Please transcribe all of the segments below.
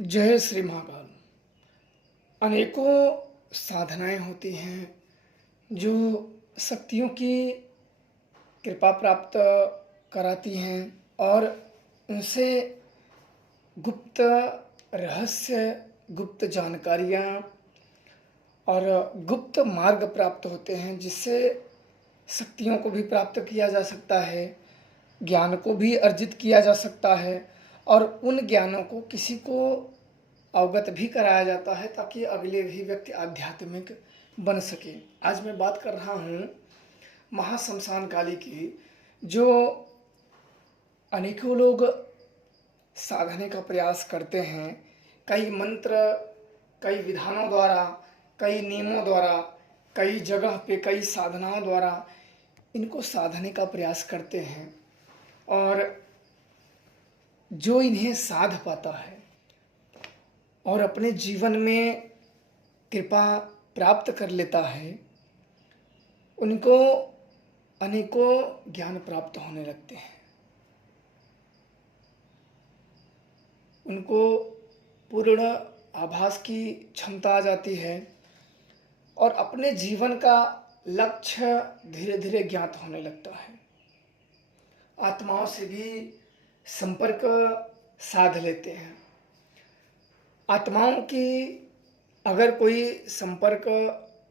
जय श्री महाकाल। अनेकों साधनाएं होती हैं जो शक्तियों की कृपा प्राप्त कराती हैं और उनसे गुप्त रहस्य, गुप्त जानकारियाँ और गुप्त मार्ग प्राप्त होते हैं, जिससे शक्तियों को भी प्राप्त किया जा सकता है, ज्ञान को भी अर्जित किया जा सकता है और उन ज्ञानों को किसी को अवगत भी कराया जाता है ताकि अगले भी व्यक्ति आध्यात्मिक बन सके। आज मैं बात कर रहा हूँ महाश्मशान काली की, जो अनेकों लोग साधने का प्रयास करते हैं। कई मंत्र, कई विधानों द्वारा, कई नियमों द्वारा, कई जगह पे कई साधनाओं द्वारा इनको साधने का प्रयास करते हैं और जो इन्हें साध पाता है और अपने जीवन में कृपा प्राप्त कर लेता है, उनको अनेकों ज्ञान प्राप्त होने लगते हैं। उनको पूर्ण आभास की क्षमता आ जाती है और अपने जीवन का लक्ष्य धीरे धीरे ज्ञात होने लगता है। आत्माओं से भी संपर्क साध लेते हैं। आत्माओं की अगर कोई संपर्क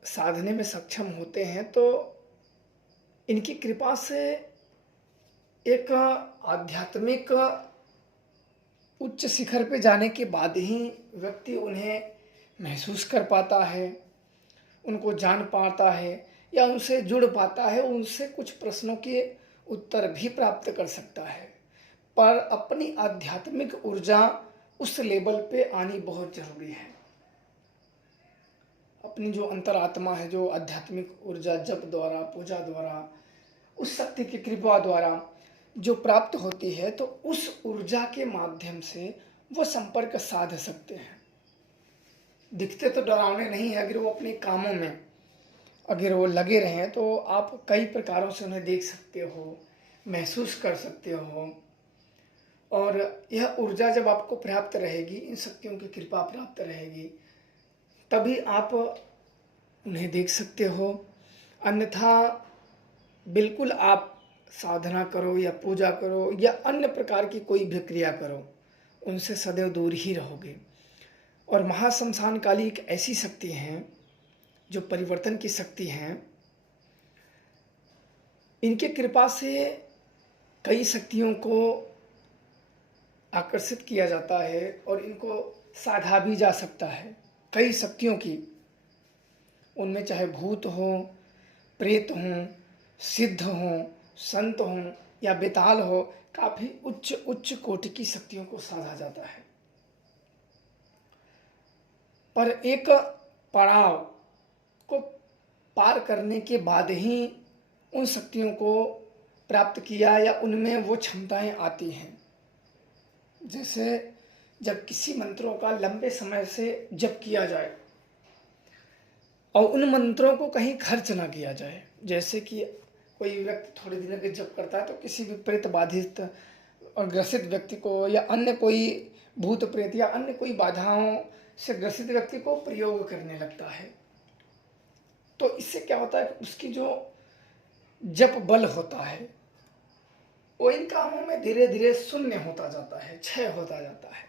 साधने में सक्षम होते हैं तो इनकी कृपा से एक आध्यात्मिक उच्च शिखर पे जाने के बाद ही व्यक्ति उन्हें महसूस कर पाता है, उनको जान पाता है या उनसे जुड़ पाता है, उनसे कुछ प्रश्नों के उत्तर भी प्राप्त कर सकता है। पर अपनी आध्यात्मिक ऊर्जा उस लेवल पे आनी बहुत जरूरी है। अपनी जो अंतरात्मा है, जो आध्यात्मिक ऊर्जा जप द्वारा, पूजा द्वारा, उस शक्ति की कृपा द्वारा जो प्राप्त होती है, तो उस ऊर्जा के माध्यम से वो संपर्क साध सकते हैं। दिखते तो डरावने नहीं है, अगर वो अपने कामों में अगर वो लगे रहें तो आप कई प्रकारों से उन्हें देख सकते हो, महसूस कर सकते हो। और यह ऊर्जा जब आपको प्राप्त रहेगी, इन शक्तियों की कृपा प्राप्त रहेगी, तभी आप उन्हें देख सकते हो। अन्यथा बिल्कुल आप साधना करो या पूजा करो या अन्य प्रकार की कोई भी क्रिया करो, उनसे सदैव दूर ही रहोगे। और महाश्मशान काली एक ऐसी शक्ति है जो परिवर्तन की शक्ति है। इनके कृपा से कई शक्तियों को आकर्षित किया जाता है और इनको साधा भी जा सकता है। कई शक्तियों की, उनमें चाहे भूत हो, प्रेत हों, सिद्ध हों, संत हों या बेताल हो, काफ़ी उच्च उच्च कोटि की शक्तियों को साधा जाता है। पर एक पड़ाव को पार करने के बाद ही उन शक्तियों को प्राप्त किया या उनमें वो क्षमताएं आती हैं। जैसे जब किसी मंत्रों का लंबे समय से जप किया जाए और उन मंत्रों को कहीं खर्च ना किया जाए। जैसे कि कोई व्यक्ति थोड़े दिनों के जप करता है तो किसी भी प्रेत बाधित और ग्रसित व्यक्ति को या अन्य कोई भूत प्रेत या अन्य कोई बाधाओं से ग्रसित व्यक्ति को प्रयोग करने लगता है, तो इससे क्या होता है कि उसकी जो जप बल होता है वो इन कामों में धीरे धीरे शून्य होता जाता है, क्षय होता जाता है।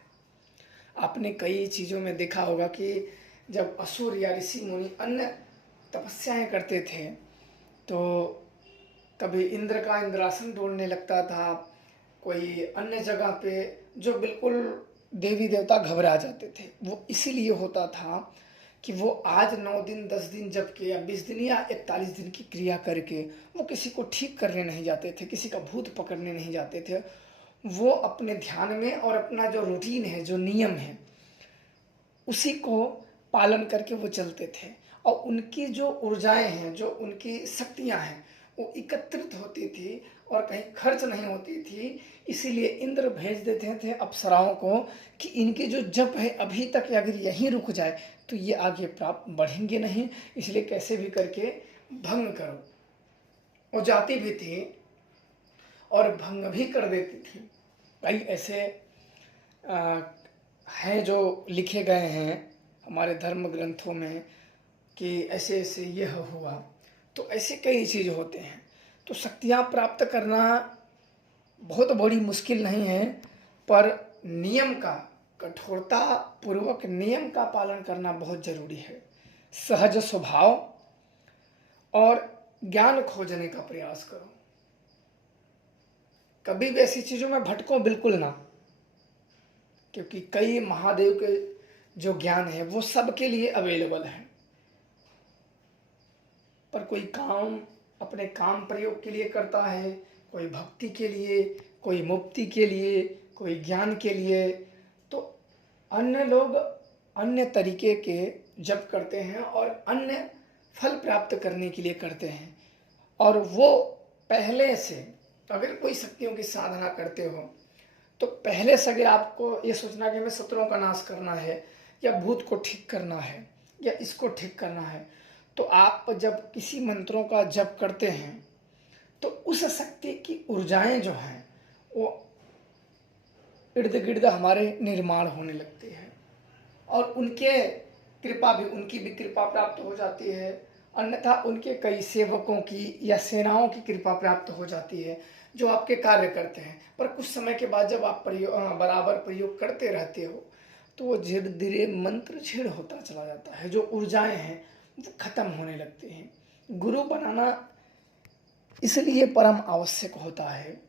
आपने कई चीज़ों में देखा होगा कि जब असुर या ऋषि मुनि अन्य तपस्याएं करते थे तो कभी इंद्र का इंद्रासन ढूंढने लगता था, कोई अन्य जगह पे जो बिल्कुल देवी देवता घबरा जाते थे। वो इसीलिए होता था कि वो आज 9 दिन 10 दिन जब के या 20 दिन या 41 दिन की क्रिया करके वो किसी को ठीक करने नहीं जाते थे, किसी का भूत पकड़ने नहीं जाते थे। वो अपने ध्यान में और अपना जो रूटीन है, जो नियम है, उसी को पालन करके वो चलते थे और उनकी जो ऊर्जाएं हैं, जो उनकी शक्तियां हैं, वो एकत्रित होती थी और कहीं खर्च नहीं होती थी। इसीलिए इंद्र भेज देते थे अप्सराओं को कि इनके जो जप है अभी तक अगर यहीं रुक जाए तो ये आगे प्राप्त बढ़ेंगे नहीं, इसलिए कैसे भी करके भंग करो। वो जाती भी थी और भंग भी कर देती थी। कई ऐसे हैं जो लिखे गए हैं हमारे धर्म ग्रंथों में कि ऐसे ऐसे यह हुआ, तो ऐसे कई चीज़ होते हैं। तो शक्तियाँ प्राप्त करना बहुत बड़ी मुश्किल नहीं है, पर नियम का, कठोरता पूर्वक नियम का पालन करना बहुत जरूरी है। सहज स्वभाव और ज्ञान खोजने का प्रयास करो। कभी भी ऐसी चीजों में भटको बिल्कुल ना, क्योंकि कई महादेव के जो ज्ञान है वो सबके लिए अवेलेबल है, पर कोई काम अपने काम प्रयोग के लिए करता है, कोई भक्ति के लिए, कोई मुक्ति के लिए, कोई ज्ञान के लिए। तो अन्य लोग अन्य तरीके के जप करते हैं और अन्य फल प्राप्त करने के लिए करते हैं। और वो पहले से, अगर कोई शक्तियों की साधना करते हो तो पहले से अगर आपको ये सोचना कि हमें शत्रुओं का नाश करना है या भूत को ठीक करना है या इसको ठीक करना है, तो आप जब किसी मंत्रों का जप करते हैं तो उस शक्ति की ऊर्जाएं जो हैं वो इर्द गिर्द हमारे निर्माण होने लगती है और उनकी भी कृपा प्राप्त हो जाती है। अन्यथा उनके कई सेवकों की या सेनाओं की कृपा प्राप्त हो जाती है जो आपके कार्य करते हैं। पर कुछ समय के बाद जब आप बराबर प्रयोग करते रहते हो तो वो धीरे धीरे मंत्र क्षीण होता चला जाता है, जो ऊर्जाएं हैं वो खत्म होने लगती हैं। गुरु बनाना इसलिए परम आवश्यक होता है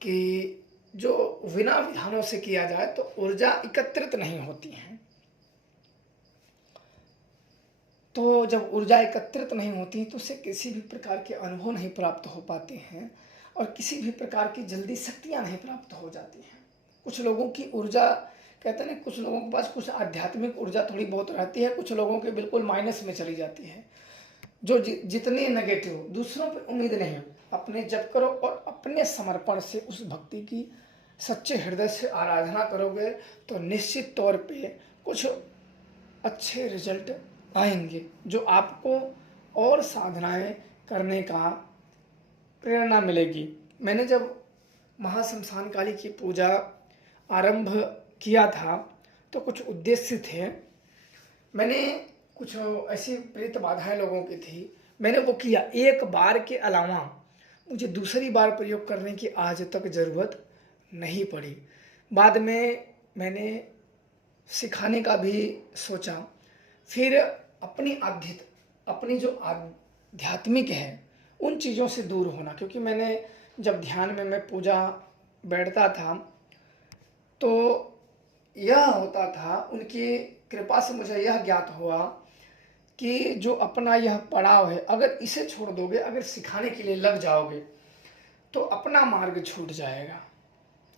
कि जो बिना विधानों से किया जाए तो ऊर्जा एकत्रित नहीं होती है। तो जब ऊर्जा एकत्रित नहीं होती तो उससे किसी भी प्रकार के अनुभव नहीं प्राप्त हो पाते हैं और किसी भी प्रकार की जल्दी शक्तियां नहीं प्राप्त हो जाती हैं। कुछ लोगों की ऊर्जा, कहते हैं ना, कुछ लोगों के पास कुछ आध्यात्मिक ऊर्जा थोड़ी बहुत रहती है, कुछ लोगों के बिल्कुल माइनस में चली जाती है। जो जितने नेगेटिव, दूसरों पर उम्मीद नहीं, अपने जप करो और अपने समर्पण से उस भक्ति की सच्चे हृदय से आराधना करोगे तो निश्चित तौर पे कुछ अच्छे रिजल्ट आएंगे जो आपको और साधनाएं करने का प्रेरणा मिलेगी। मैंने जब महाश्मशान काली की पूजा आरंभ किया था तो कुछ उद्देश्य थे। मैंने कुछ ऐसी प्रेत बाधाएं लोगों की थी, मैंने वो किया। एक बार के अलावा मुझे दूसरी बार प्रयोग करने की आज तक ज़रूरत नहीं पड़ी। बाद में मैंने सिखाने का भी सोचा। फिर अपनी जो आध्यात्मिक है उन चीज़ों से दूर होना, क्योंकि मैंने जब ध्यान में मैं पूजा बैठता था तो यह होता था, उनकी कृपा से मुझे यह ज्ञात हुआ कि जो अपना यह पड़ाव है अगर इसे छोड़ दोगे, अगर सिखाने के लिए लग जाओगे तो अपना मार्ग छूट जाएगा।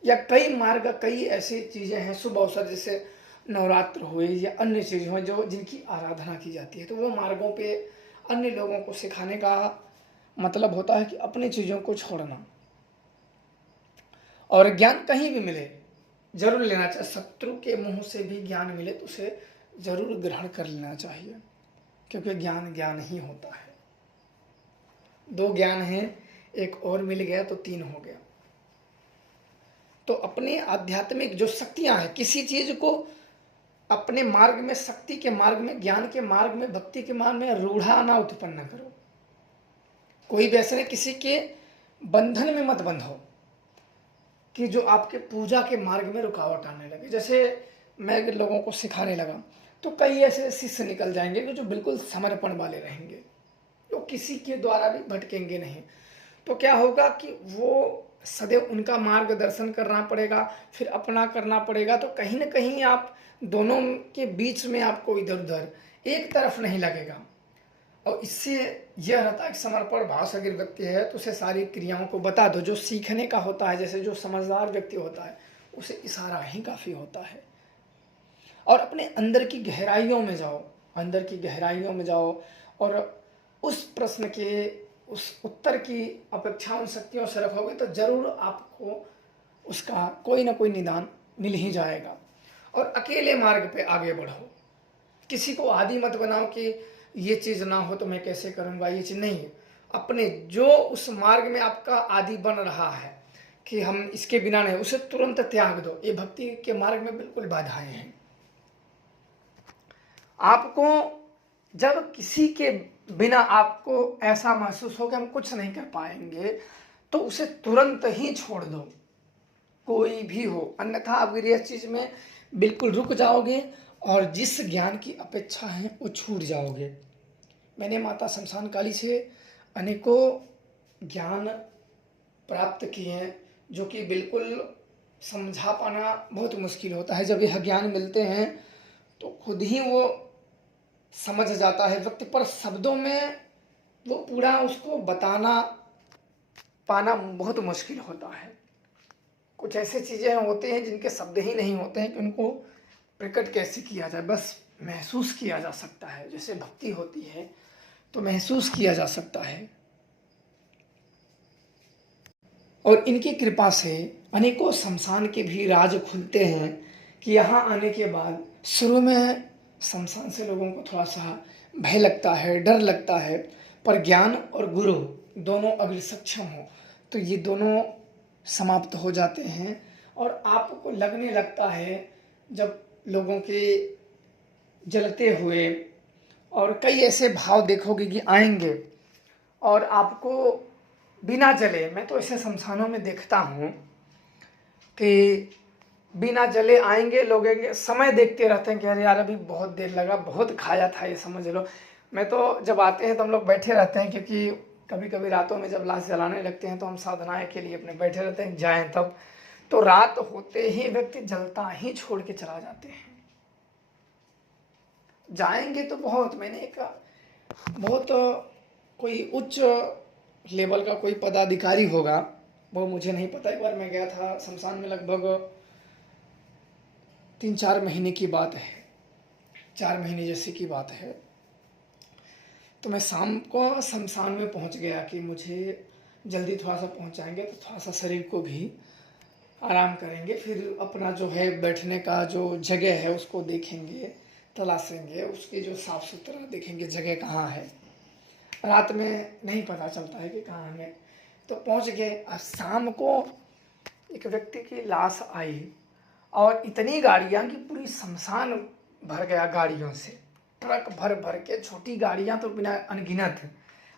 या कई मार्ग, कई ऐसी चीज़ें हैं शुभ अवसर जैसे नवरात्र हुए या अन्य चीज़ें हुई जो जिनकी आराधना की जाती है, तो वो मार्गों पे अन्य लोगों को सिखाने का मतलब होता है कि अपनी चीज़ों को छोड़ना। और ज्ञान कहीं भी मिले जरूर लेना चाहिए। शत्रु के मुंह से भी ज्ञान मिले तो उसे जरूर ग्रहण कर लेना चाहिए, क्योंकि ज्ञान ज्ञान ही होता है। 2 ज्ञान हैं, एक और मिल गया तो 3 हो गया। तो अपने आध्यात्मिक जो शक्तियां हैं, किसी चीज को अपने मार्ग में, शक्ति के मार्ग में, ज्ञान के मार्ग में, भक्ति के मार्ग में रूढ़ा ना उत्पन्न करो। कोई भी ऐसे किसी के बंधन में मत बंधो कि जो आपके पूजा के मार्ग में रुकावट आने लगे। जैसे मैं लोगों को सिखाने लगा तो कई ऐसे शिष्य निकल जाएंगे कि जो बिल्कुल समर्पण वाले रहेंगे, तो किसी के द्वारा भी भटकेंगे नहीं। तो क्या होगा कि वो सदैव उनका मार्गदर्शन करना पड़ेगा, फिर अपना करना पड़ेगा। तो कहीं ना कहीं आप दोनों के बीच में आपको इधर उधर एक तरफ नहीं लगेगा। और इससे यह रहता है कि समर्पण भाव से अगर व्यक्ति है तो उसे सारी क्रियाओं को बता दो। जो सीखने का होता है, जैसे जो समझदार व्यक्ति होता है उसे इशारा ही काफ़ी होता है। और अपने अंदर की गहराइयों में जाओ, अंदर की गहराइयों में जाओ और उस प्रश्न के, उस उत्तर की अपेक्षा उन शक्तियों से रखोगे तो जरूर आपको उसका कोई ना कोई निदान मिल ही जाएगा। और अकेले मार्ग पे आगे बढ़ो, किसी को आदी मत बनाओ कि ये चीज़ ना हो तो मैं कैसे करूँगा, ये चीज़ नहीं है। अपने जो उस मार्ग में आपका आदी बन रहा है कि हम इसके बिना नहीं, उसे तुरंत त्याग दो। ये भक्ति के मार्ग में बिल्कुल बाधाएं हैं। आपको जब किसी के बिना आपको ऐसा महसूस हो कि हम कुछ नहीं कर पाएंगे, तो उसे तुरंत ही छोड़ दो, कोई भी हो, अन्यथा आप इस चीज में बिल्कुल रुक जाओगे और जिस ज्ञान की अपेक्षा है वो छूट जाओगे। मैंने माता शमशान काली से अनेकों ज्ञान प्राप्त किए हैं, जो कि बिल्कुल समझा पाना बहुत मुश्किल होता है। जब यह ज्ञान मिलते हैं तो खुद ही वो समझ जाता है व्यक्ति, पर शब्दों में वो पूरा उसको बताना पाना बहुत मुश्किल होता है। कुछ ऐसी चीज़ें होती हैं जिनके शब्द ही नहीं होते हैं कि उनको प्रकट कैसे किया जाए, बस महसूस किया जा सकता है। जैसे भक्ति होती है तो महसूस किया जा सकता है। और इनकी कृपा से अनेकों शमशान के भी राज खुलते हैं कि यहाँ आने के बाद शुरू में शमशान से लोगों को थोड़ा सा भय लगता है, डर लगता है, पर ज्ञान और गुरु दोनों अगर सक्षम हो तो ये दोनों समाप्त हो जाते हैं। और आपको लगने लगता है जब लोगों के जलते हुए, और कई ऐसे भाव देखोगे कि आएंगे और आपको बिना जले, मैं तो ऐसे शमशानों में देखता हूँ कि बिना जले आएंगे लोग, समय देखते रहते हैं कि अरे यार अभी बहुत देर लगा, बहुत खाया था ये समझ लो। मैं तो जब आते हैं तो हम लोग बैठे रहते हैं, क्योंकि कभी कभी रातों में जब लाश जलाने लगते हैं तो हम साधनाएं के लिए अपने बैठे रहते हैं, जाएं तब, तो रात होते ही व्यक्ति जलता ही छोड़ के चला जाते हैं। जाएंगे तो बहुत, मैंने एक बहुत कोई उच्च लेवल का कोई पदाधिकारी होगा, वो मुझे नहीं पता। एक बार मैं गया था शमशान में, लगभग 3-4 महीने की बात है, 4 महीने जैसी की बात है। तो मैं शाम को शमशान में पहुंच गया कि मुझे जल्दी थोड़ा सा पहुंचाएंगे तो थोड़ा सा शरीर को भी आराम करेंगे, फिर अपना जो है बैठने का जो जगह है उसको देखेंगे, तलाशेंगे, उसकी जो साफ़ सुथरा देखेंगे जगह कहाँ है। रात में नहीं पता चलता है कि कहाँ है। तो पहुंच गए। और शाम को एक व्यक्ति की लाश आई और इतनी गाड़ियाँ कि पूरी शमशान भर गया गाड़ियों से, ट्रक भर भर के, छोटी गाड़ियाँ तो बिना अनगिनत।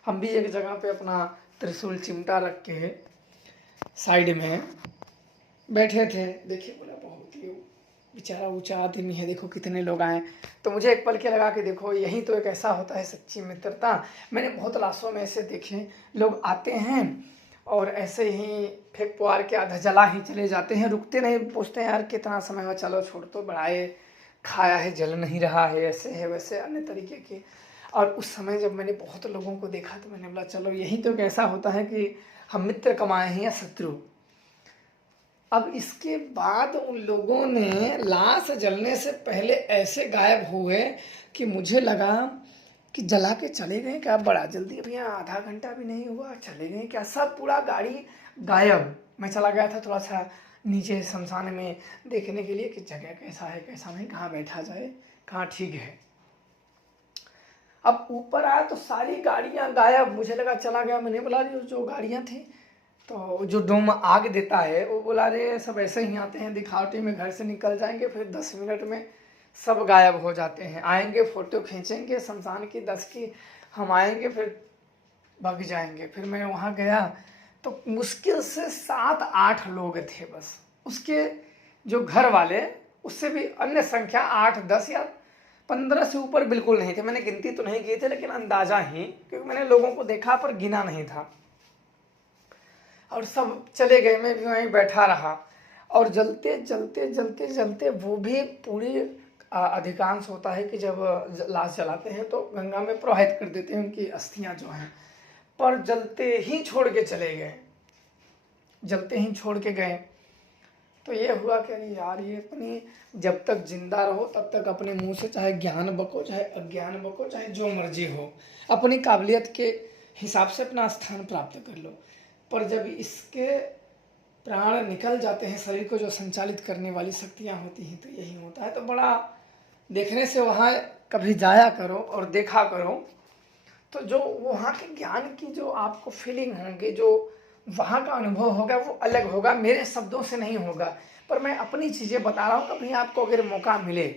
हम भी एक जगह पे अपना त्रिशूल चिमटा रख के साइड में बैठे थे, देखिए बोला बहुत ही बेचारा ऊंचा आदमी है, देखो कितने लोग आए। तो मुझे एक पल के लगा कि देखो यही तो एक ऐसा होता है सच्ची मित्रता। मैंने बहुत लाशों में ऐसे देखे, लोग आते हैं और ऐसे ही फेंक पुआर के आधा जला ही चले जाते हैं, रुकते नहीं, पूछते हैं यार कितना समय हुआ, चलो छोड़ तो, बढ़ाए खाया है, जल नहीं रहा है, ऐसे है वैसे अन्य तरीके के। और उस समय जब मैंने बहुत लोगों को देखा तो मैंने बोला चलो यही तो कैसा होता है कि हम मित्र कमाए हैं या शत्रु। अब इसके बाद उन लोगों ने लाश जलने से पहले ऐसे गायब हुए कि मुझे लगा कि जला के चले गए क्या, बड़ा जल्दी, अभी यहाँ आधा घंटा भी नहीं हुआ, चले गए क्या, सब पूरा गाड़ी गायब। मैं चला गया था थोड़ा सा नीचे शमशान में देखने के लिए कि जगह कैसा है कैसा नहीं, कहाँ बैठा जाए, कहाँ ठीक है। अब ऊपर आया तो सारी गाड़ियाँ गायब, मुझे लगा चला गया। मैंने बोला जो गाड़ियाँ थी, तो जो डोम आग देता है वो बोला रे सब ऐसे ही आते हैं दिखावटी में, घर से निकल जाएंगे फिर 10 मिनट में सब गायब हो जाते हैं, आएंगे फ़ोटो खींचेंगे शमशान की 10 की, हम आएंगे फिर भाग जाएंगे। फिर मैं वहाँ गया तो मुश्किल से 7-8 लोग थे बस, उसके जो घर वाले, उससे भी अन्य संख्या 8-10 या 15 से ऊपर बिल्कुल नहीं थे। मैंने गिनती तो नहीं की थी लेकिन अंदाज़ा ही, क्योंकि मैंने लोगों को देखा पर गिना नहीं था। और सब चले गए, मैं भी वहीं बैठा रहा। और जलते जलते जलते जलते वो भी पूरी अधिकांश होता है कि जब लाश जलाते हैं तो गंगा में प्रवाहित कर देते हैं उनकी अस्थियां जो हैं, पर जलते ही छोड़ के चले गए, जलते ही छोड़ के गए। तो ये हुआ कि अरे यार ये अपनी जब तक जिंदा रहो तब तक अपने मुंह से चाहे ज्ञान बको चाहे अज्ञान बको चाहे जो मर्जी हो, अपनी काबिलियत के हिसाब से अपना स्थान प्राप्त कर लो। पर जब इसके प्राण निकल जाते हैं, शरीर को जो संचालित करने वाली शक्तियाँ होती हैं, तो यही होता है। तो बड़ा देखने से वहाँ कभी जाया करो और देखा करो, तो जो वहाँ के ज्ञान की जो आपको फीलिंग होंगी, जो वहाँ का अनुभव होगा वो अलग होगा, मेरे शब्दों से नहीं होगा। पर मैं अपनी चीज़ें बता रहा हूँ, कभी आपको अगर मौका मिले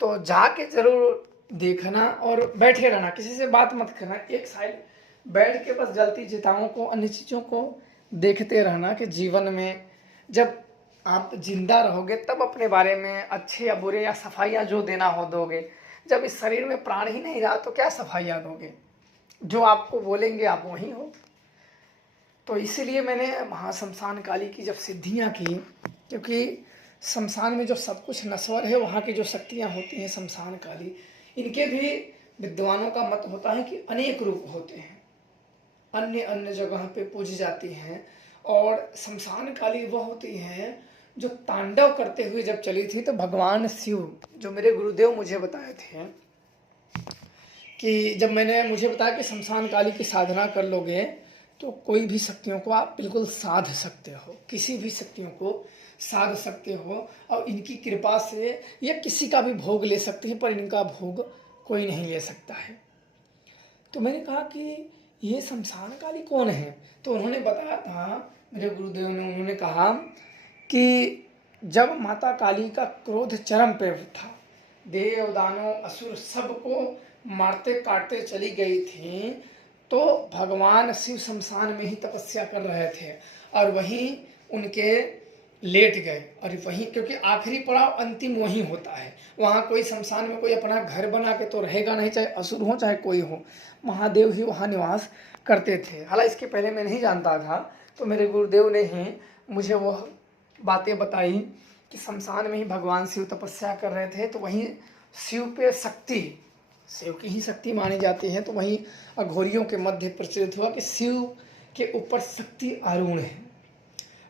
तो जाके ज़रूर देखना और बैठे रहना, किसी से बात मत करना, एक साइड बैठ के बस जलती चिताओं को, अन्य चीज़ों को देखते रहना कि जीवन में जब आप जिंदा रहोगे तब अपने बारे में अच्छे या बुरे या सफाइयाँ जो देना हो दोगे। जब इस शरीर में प्राण ही नहीं रहा तो क्या सफाइयाँ दोगे? जो आपको बोलेंगे आप वही हो। तो इसीलिए मैंने महाशमशान काली की जब सिद्धियाँ की, क्योंकि शमशान में जो सब कुछ नश्वर है, वहाँ की जो शक्तियाँ होती हैं शमशान काली, इनके भी विद्वानों का मत होता है कि अनेक रूप होते हैं, अन्य अन्य जगह पे पूजी जाती हैं। और शमशान काली वह होती हैं जो तांडव करते हुए जब चली थी, तो भगवान शिव, जो मेरे गुरुदेव मुझे बताए थे कि जब मुझे बताया कि शमशान काली की साधना कर लोगे तो कोई भी शक्तियों को आप बिल्कुल साध सकते हो, किसी भी शक्तियों को साध सकते हो, और इनकी कृपा से ये किसी का भी भोग ले सकते हैं, पर इनका भोग कोई नहीं ले सकता है। तो मैंने कहा कि ये शमशान काली कौन है? तो उन्होंने बताया था, मेरे गुरुदेव ने, उन्होंने कहा कि जब माता काली का क्रोध चरम पे था, देव दानव असुर सबको मारते काटते चली गई थी, तो भगवान शिव शमशान में ही तपस्या कर रहे थे और वहीं उनके लेट गए। और वहीं, क्योंकि आखिरी पड़ाव अंतिम वहीं होता है, वहाँ कोई शमशान में कोई अपना घर बना के तो रहेगा नहीं, चाहे असुर हो चाहे कोई हो, महादेव ही वहाँ निवास करते थे। हालांकि इसके पहले मैं नहीं जानता था, तो मेरे गुरुदेव ने ही मुझे वह बातें बताई कि शमशान में ही भगवान शिव तपस्या कर रहे थे, तो वहीं शिव पे शक्ति, शिव की ही शक्ति मानी जाती है, तो वहीं अघोरियों के मध्य प्रचलित हुआ कि शिव के ऊपर शक्ति आरूढ़ है,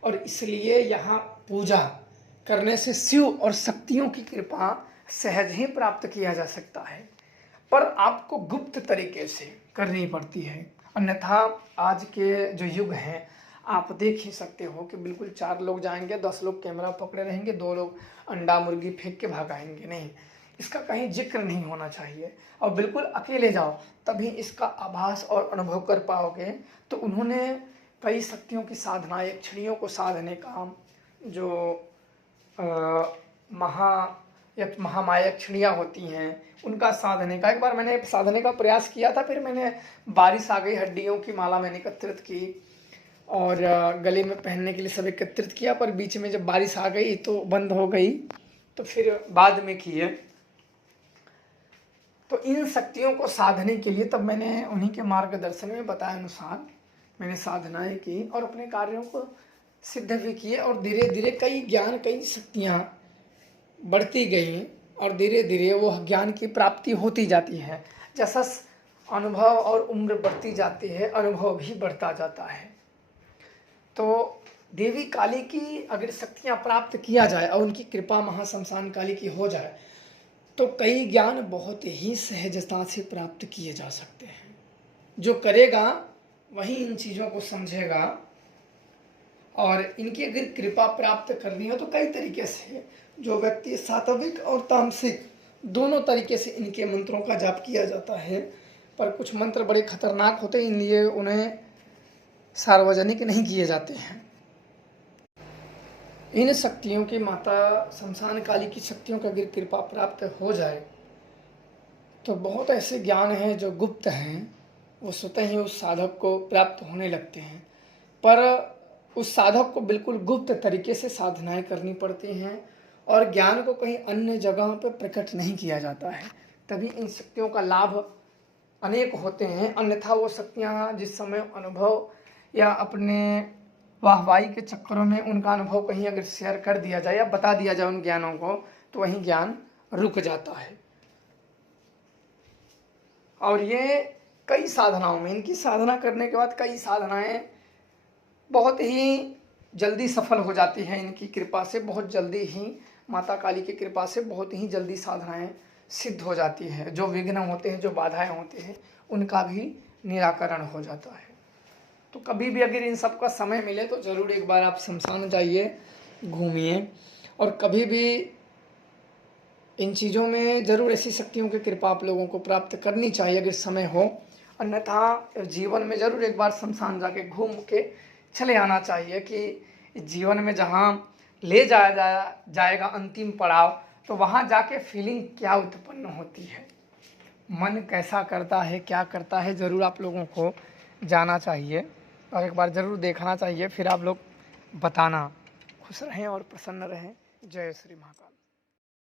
और इसलिए यहाँ पूजा करने से शिव और शक्तियों की कृपा सहज ही प्राप्त किया जा सकता है, पर आपको गुप्त तरीके से करनी पड़ती है। अन्यथा आज के जो युग हैं, आप देख ही सकते हो कि बिल्कुल 4 लोग जाएंगे, 10 लोग कैमरा पकड़े रहेंगे, 2 लोग अंडा मुर्गी फेंक के भागाएंगे। नहीं, इसका कहीं जिक्र नहीं होना चाहिए, और बिल्कुल अकेले जाओ तभी इसका आभास और अनुभव कर पाओगे। तो उन्होंने कई शक्तियों की साधना, यक्षिणियों को साधने का, जो महामाया यक्षिणियाँ होती हैं उनका साधने का, एक बार मैंने साधने का प्रयास किया था, फिर मैंने, बारिश आ गई, हड्डियों की माला मैंने एकत्रित की और गले में पहनने के लिए सब एकत्रित किया, पर बीच में जब बारिश आ गई तो बंद हो गई, तो फिर बाद में किए। तो इन शक्तियों को साधने के लिए तब मैंने उन्हीं के मार्गदर्शन में बताए अनुसार मैंने साधनाएं की और अपने कार्यों को सिद्ध भी किए, और धीरे धीरे कई ज्ञान, कई शक्तियाँ बढ़ती गई, और धीरे धीरे वो ज्ञान की प्राप्ति होती जाती है। जैसा अनुभव और उम्र बढ़ती जाती है, अनुभव भी बढ़ता जाता है। तो देवी काली की अगर शक्तियाँ प्राप्त किया जाए और उनकी कृपा महाशमशान काली की हो जाए, तो कई ज्ञान बहुत ही सहजता से प्राप्त किए जा सकते हैं। जो करेगा वही इन चीज़ों को समझेगा, और इनकी अगर कृपा प्राप्त करनी हो तो कई तरीके से, जो व्यक्ति सात्विक और तामसिक दोनों तरीके से इनके मंत्रों का जाप किया जाता है, पर कुछ मंत्र बड़े खतरनाक होते हैं, इसलिए उन्हें सार्वजनिक नहीं किए जाते हैं। इन शक्तियों की, माता शमशान काली की शक्तियों का अगर कृपा प्राप्त हो जाए तो बहुत ऐसे ज्ञान हैं जो गुप्त हैं, वो स्वतः ही उस साधक को प्राप्त होने लगते हैं, पर उस साधक को बिल्कुल गुप्त तरीके से साधनाएं करनी पड़ती हैं, और ज्ञान को कहीं अन्य जगहों पर प्रकट नहीं किया जाता है, तभी इन शक्तियों का लाभ अनेक होते हैं। अन्यथा वो शक्तियाँ जिस समय अनुभव या अपने वाहवाही के चक्करों में उनका अनुभव कहीं अगर शेयर कर दिया जाए या बता दिया जाए उन ज्ञानों को, तो वहीं ज्ञान रुक जाता है। और ये कई साधनाओं में, इनकी साधना करने के बाद कई साधनाएं बहुत ही जल्दी सफल हो जाती हैं, इनकी कृपा से बहुत जल्दी ही, माता काली की कृपा से बहुत ही जल्दी साधनाएं सिद्ध हो जाती है। जो विघ्न होते हैं, जो बाधाएं होती हैं, उनका भी निराकरण हो जाता है। तो कभी भी अगर इन सब का समय मिले तो ज़रूर एक बार आप शमशान जाइए, घूमिए, और कभी भी इन चीज़ों में ज़रूर ऐसी शक्तियों की कृपा आप लोगों को प्राप्त करनी चाहिए अगर समय हो। अन्यथा जीवन में ज़रूर एक बार शमशान जाके घूम के चले आना चाहिए कि जीवन में जहाँ ले जाएगा अंतिम पड़ाव, तो वहाँ जाके फीलिंग क्या उत्पन्न होती है, मन कैसा करता है, क्या करता है, ज़रूर आप लोगों को जाना चाहिए और एक बार ज़रूर देखना चाहिए। फिर आप लोग बताना। खुश रहें और प्रसन्न रहें। जय श्री महाकाल।